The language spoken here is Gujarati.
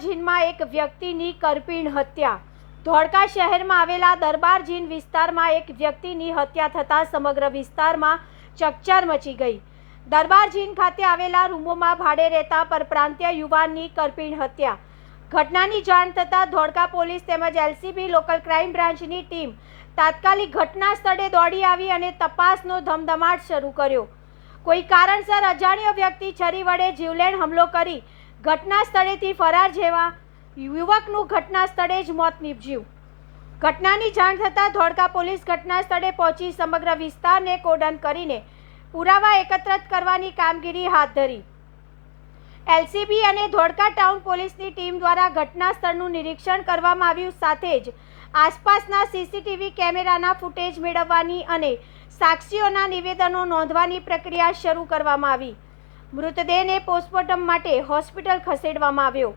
દરબાર એક વ્યક્તિની કરપીણ હત્યા। ધોળકા શહેરમાં આવેલા દરબાર વિસ્તારમાં એક વ્યક્તિની હત્યા થતાં સમગ્ર વિસ્તારમાં ચકચાર મચી ગઈ। દરબાર ખાતે આવેલા રૂમોમાં ભાડે રહેતા પરપ્રાંતીય યુવાનની કરપીણ હત્યા। ઘટનાની જાણ થતાં ધોળકા પોલીસ તેમજ એલસીબી લોકલ ક્રાઇમ બ્રાન્ચની ટીમ તાત્કાલિક ઘટના સ્થળે દોડી આવી અને તપાસનો ધમધમાટ શરૂ કર્યો। કોઈ કારણસર અજાણ્યો વ્યક્તિ છરી વડે જીવલેણ હુમલો કરી ઘટના સ્થળેથી ફરાર જવા યુવકનું ઘટના સ્થળે જ મોત નીપજ્યું। ઘટનાની જાણ થતાં ધોળકા પોલીસ ઘટના સ્થળે પહોંચી સમગ્ર વિસ્તારને કોર્ડન કરીને પુરાવા એકત્રિત કરવાની કામગીરી હાથ ધરી। એલસીબી અને ધોળકા ટાઉન પોલીસની ટીમ દ્વારા ઘટના સ્થળનું નિરીક્ષણ કરવામાં આવ્યું, સાથે જ આસપાસના સીસીટીવી કેમેરાના ફૂટેજ મેળવવાની અને સાક્ષીઓના નિવેદનો નોંધવાની પ્રક્રિયા શરૂ કરવામાં આવી। મૃતદેહને પોસ્ટમોર્ટમ માટે હોસ્પિટલ ખસેડવામાં આવ્યો।